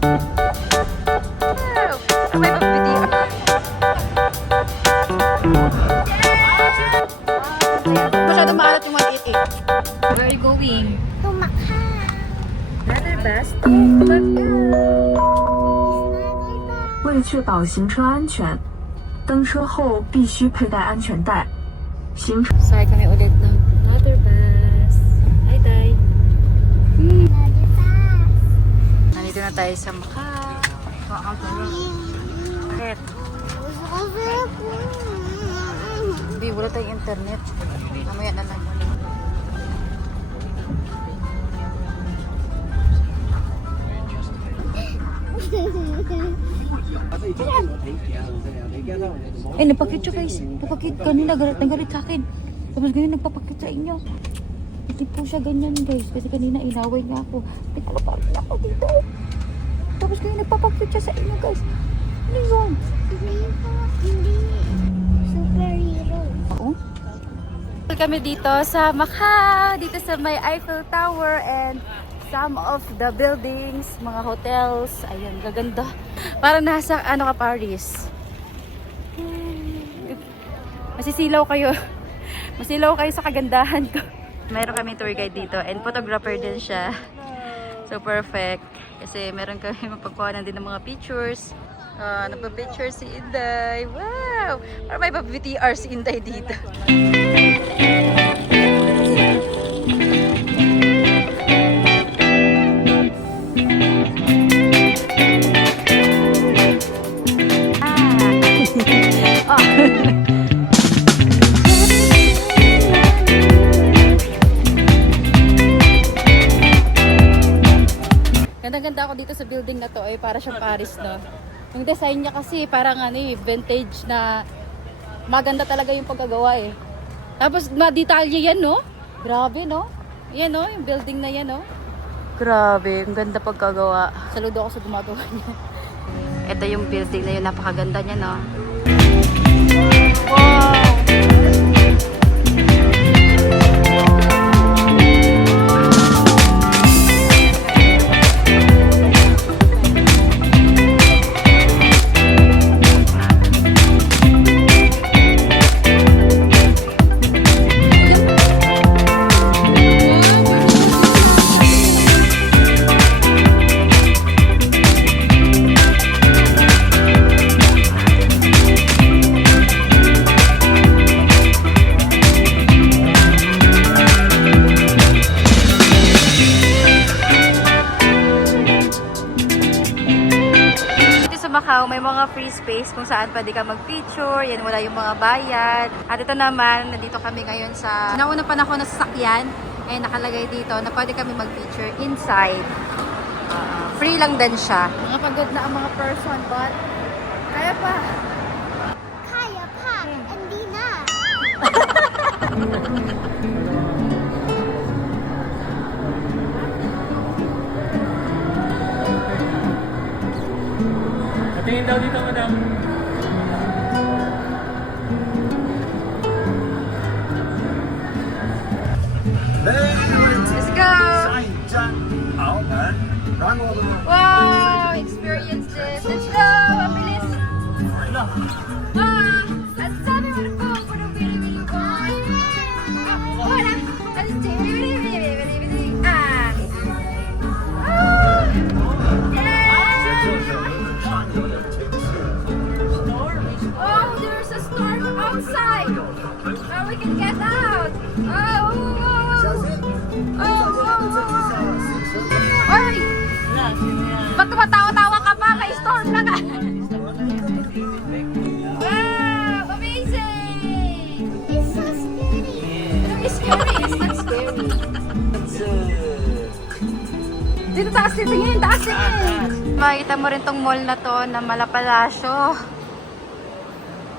May video. Masyado maalat yung 188. Where are you going? To Macau. Another bus? Let's go! 为确保行车安全，登车后必须佩戴安全带。行车。 Sakay kami ulit ng another bus. Hi, Tay. Another bus. Nandito na tayo sa Macau. Bakit? Gusto ko sila. Hindi, wala tayong internet. Mamaya na lang. Eh, napakit siya guys. Napakit kanina, galit sa akin. Tapos ganyan, nagpapakit sa inyo. Hindi po siya ganyan guys. Kasi kanina inaway nga ako. Pinalaparin ako dito. Tapos ganyan, nagpapakit siya sa inyo guys. Ano yun? Hindi. Superhero. Oo. Kami dito sa Macau. Dito sa may Eiffel Tower and some of the buildings, mga hotels. Ayan, gaganda. Parang nasa, ano ka, Paris. Masisilaw kayo. Masilaw kayo sa kagandahan ko. Meron kami tour guide dito and photographer din siya. So perfect. Kasi meron kami mapagkuhanan din ng mga pictures. Nagpa-picture si Inday. Wow! Parang may pa-VTR si Inday dito. Ganda-ganda ako dito sa building na to, para siyang Paris, no? Yung design niya kasi parang vintage na maganda talaga yung pagkagawa eh. Tapos ma-detalye yan, no? Grabe, no? Yan, no? Yung building na yan, no? Grabe, ang ganda pagkagawa. Saludo ako sa gumagawa niya. Ito yung building na yun, napakaganda niya, no? Wow! Macau, may mga free space kung saan pwede ka mag-picture. Yan, wala yung mga bayad. At ito naman, nandito kami ngayon sa naunang panahon na sasakyan. Eh, nakalagay dito na pwede kami mag-picture inside. Free lang din siya. Mga pagod na ang mga person, but kaya pa. Kaya pa. Hindi na. Tingin daw dito, madam. Let's go! Wow! Experience this. Let's go! Ang bilis! Wow! Ang sabi mo na po! Puro-pili-pili ko! Wala! Ang pili-pili-pili-pili! Ah! Ah! Oh, there's a storm outside! Now we can get out! Oh! Ay! Ba't tumatawa-tawa ka pa? May storm na ka! Wow! Amazing! It's so scary. It's scary. It's not scary. Dito taas tingin. Taas tingin. Makikita mo rin tong mall na to na Malapalasyo.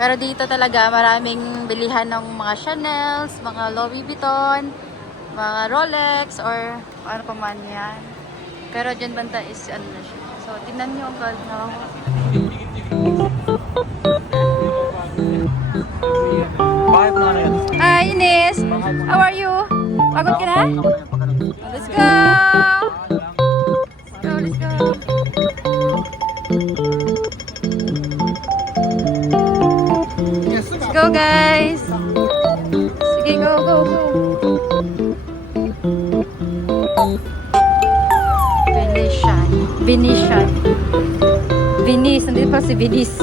Pero dito talaga maraming bilihan ng mga Chanels, mga Louis Vuitton, mga Rolex, or ano pa man yan. Pero dyan banda is ano na siya. So, tingnan nyo ang gold na. Hi, Ines! How are you? Pagod ka na? Let's go! Let's go, let's go! Venetian. Venice, nandito pa si Venice.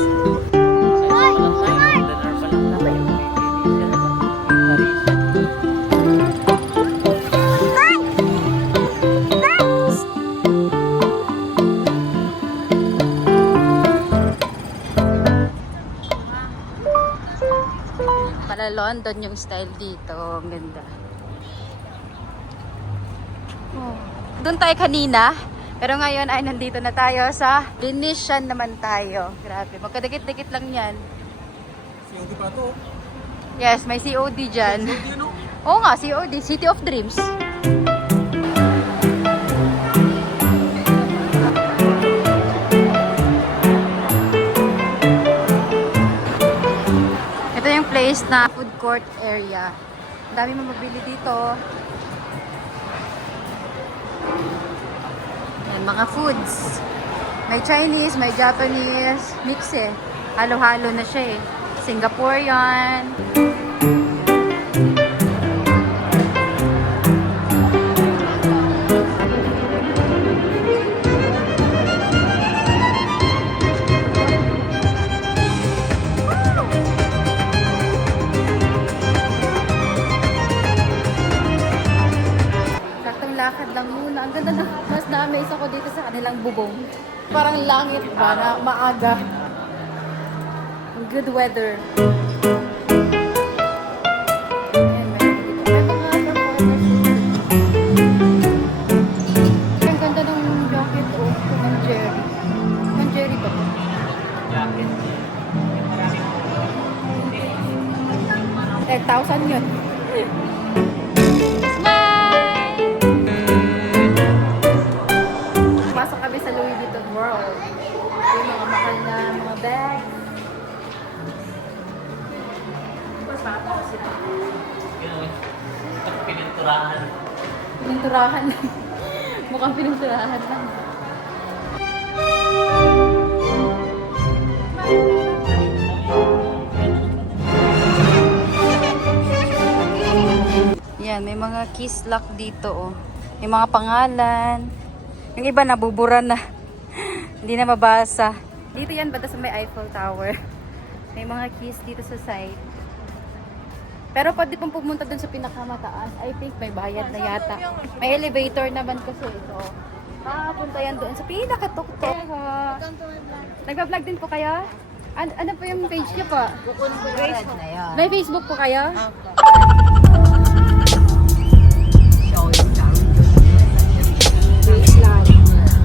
Pala London yung style dito. Ang ganda. Oh. Doon tayo kanina. Pero ngayon ay nandito na tayo sa Venetian naman tayo. Grabe. Magkadikit-dikit lang yan. COD pa to. Yes, may COD dyan. Oo nga, COD. City of Dreams. Ito yung place na food court area. Ang dami mo mabili dito. Yan, mga foods. May Chinese, may Japanese. Mix eh. Halo-halo na siya eh. Singaporean. Saktong lakad lang muna. Ang ganda na. Mas na-amaze ako dito sa kanilang bubong. Parang langit ba na maaga. Good weather. Ayan, may mga performers dito. Ang ganda ng jacket oh, ng Jerry. Ng Jerry ba? Jacket. 10,000 yun. Smile! Pasok kami sa Louis Vuitton World. Yung mga mahal na mga bag. Pininturahan. Pininturahan lang. Mukhang pininturahan lang. Yan, may mga kiss lock dito oh. May mga pangalan. Yung iba nabubura na. Hindi na mabasa. Dito yan banda sa may Eiffel Tower. May mga keys dito sa side. Pero pwede pong pumunta dun sa pinakamataas. I think may bayad na yata. May elevator naman kasi ito. Punta yan doon sa pinakatuktok. Nagpa-vlog din po kayo? Ano po yung page niyo po? May Facebook po kayo?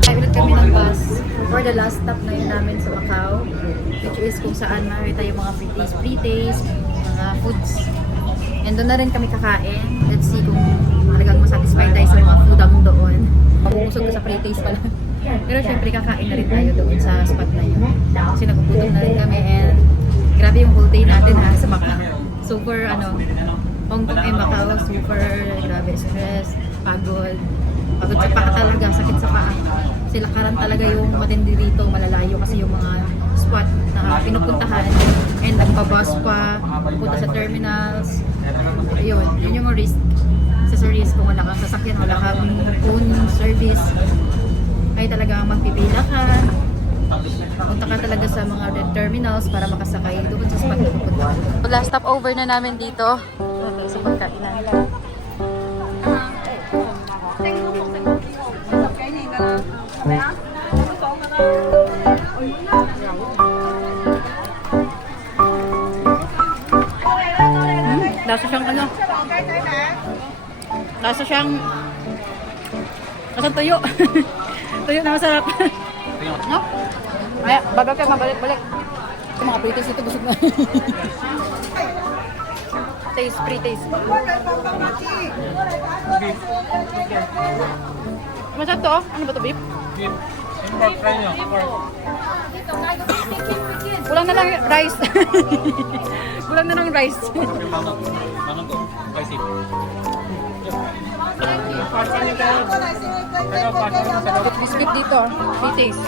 Ay, ulit kami ng bus for the last stop na yun namin sa Macau, which is kung saan makita yung mga free days, mga foods. And doon na rin kami kakain. Let's see kung talagang masatisfy tayo sa mga food ang doon. Mabubusog ka sa free taste pala. Pero syempre kakain na rin tayo doon sa spot na yun. Kasi nagugutom na rin kami and grabe yung whole day natin ha sa Macau. Super Hong Kong and Macau, super grabe stress, pagod. Pagod sa paa talaga, sakit sa paa. Kasi lakaran talaga yung matindi dito, malalayo kasi yung mga spot na pinupuntahan. And nagpa-bus pa, punta sa terminals. Ayun, yun yung risk. Sa risk kung wala kang sasakyan, wala kang phone service, ay talaga magpipila ka. Punta ka talaga sa mga terminals para makasakay doon sa spot na pupunta. Last stop over na namin dito sa pagkainan. Lasa siyang ano? Lasa siyang lasang tuyo. Tuyo na masarap. No? Ay, bagal kayo, mabalik-balik. Yung mga pre-taste ito, busog na. Taste, pre-taste. Masarap to, oh. Ano ba to, beef? Beef. Yung pork fry nyo. Pork. Kulang na lang rice. Kulang na lang rice. Yung manok. Manok ko. Spicy. Biscuit dito, pre-taste.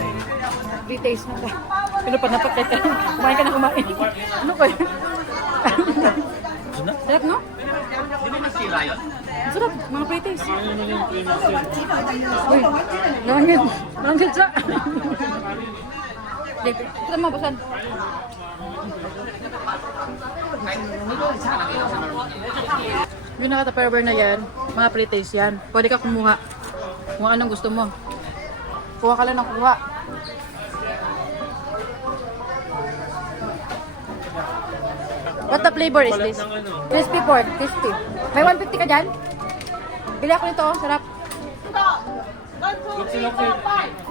Pre-taste na ba? Pero pa napakita. Kumain ka na kumain. Ano ba yun? na? Sarap, no? Di ba nasira yun? Sarap, mga pretties. Ano naman yung pre-master? Uy, langit. Langit siya. Ito mo, basan. Yung nakata-perver na yan, mga pretties yan. Pwede ka kumuha. Kung anong gusto mo. Kuha ka lang ng kuha. What the flavor is this? Crispy pork, crispy. May 150 ka dyan? Bili ako nito, oh. Sarap.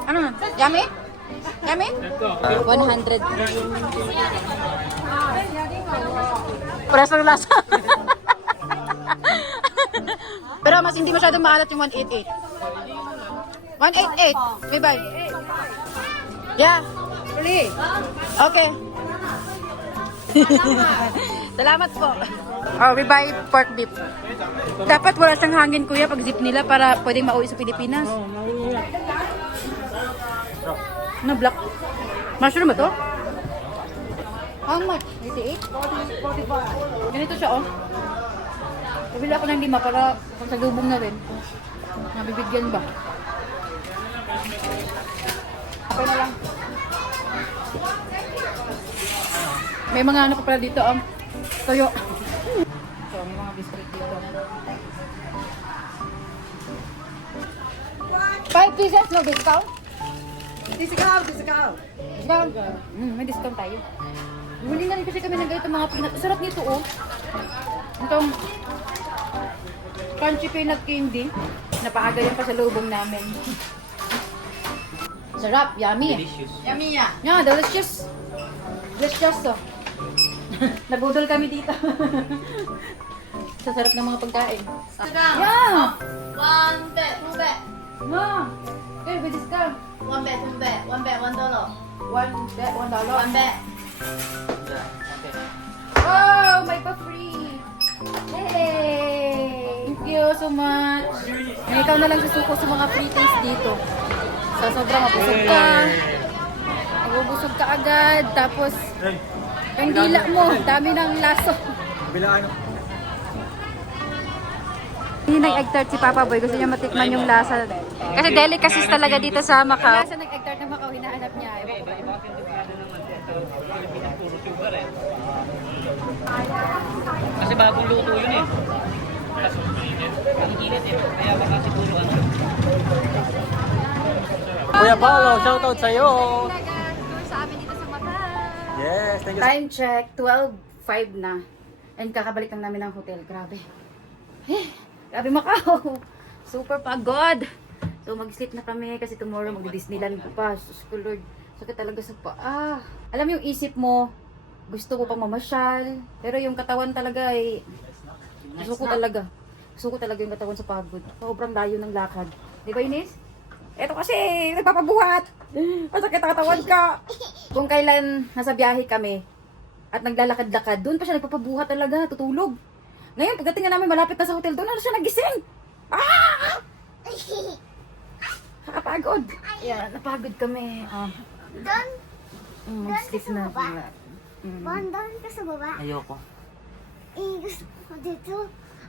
Ano? Yummy? Yummy? 100. Pares ng lasa. Pero mas hindi masyadong maalat yung 188. 188. May buy. Yeah. Really? Okay. Salamat po. Oh, we buy pork beef. Dapat wala siyang hangin, kuya, pag zip nila para pwedeng mauwi sa Pilipinas. Ano, black? Mushroom ba to? How much? 88? 45. Ganito siya, oh. Pabili ako ng 5 para kung sa lubong na rin. Nabibigyan ba? Okay na lang. May mga ano pa pala dito, toyo. So, may mga biscuit dito. 5 pieces, no discount? Discount. Discount? May discount tayo. Huli na rin kasi kami ng ganito mga peanut. Sarap nito, oh. Itong crunchy peanut candy. Napaagayan pa sa lubong namin. Sarap, yummy. Delicious. Yummy ya. Yeah, delicious. Delicious, oh. Nabudol kami dito. Sa sarap ng mga pagkain. Yeah! 1 bet, 2 bet. Ma! Okay, with discount. 1 bet, 2 bet. 1 bet, $1. $1. 1 bet. Oh, may pa-free! Hey! Thank you so much! May ikaw na lang susuko sa mga free taste dito. Sa sobrang mabusog ka. Mabubusog ka agad. Tapos, yung dila mo, dami ng laso. Bilaan. Hindi nag-egg tart si Papa Boy. Gusto niya matikman yung lasa. Kasi delicacies talaga dito sa Macau. Lasa ng egg tart ng Macau, hinahanap niya. Ewan ko ba yun? Kasi bagong luto yun eh. Kaso ang init eh. Kaya baka siguro ano. Kuya Paolo, shoutout sa'yo! Sa amin dito sa Macau. Yes, thank you. Time check, 12:05 na. And kakabalik lang namin ng hotel. Grabe. Grabe Macau. Super pagod. So mag-sleep na kami kasi tomorrow mag-Disneyland pa. Sus ko Lord. Sakit talaga sa paa. Alam mo yung isip mo, gusto ko pang mamasyal. Pero yung katawan talaga ay gusto ko talaga. Gusto ko talaga yung katawan sa pagod. Sobrang layo ng lakad. Di ba Ines? Eto kasi, nagpapabuhat. Masakit ang katawan ka. Kung kailan nasa biyahe kami at naglalakad-lakad, doon pa siya nagpapabuhat talaga, tutulog. Ngayon, pagdating na namin malapit na sa hotel, doon na siya nagising. Ah! Nakapagod. Yeah, napagod kami. Doon? Mag-sleep na. Doon ka sa baba? Ayoko. Eh, gusto ko dito.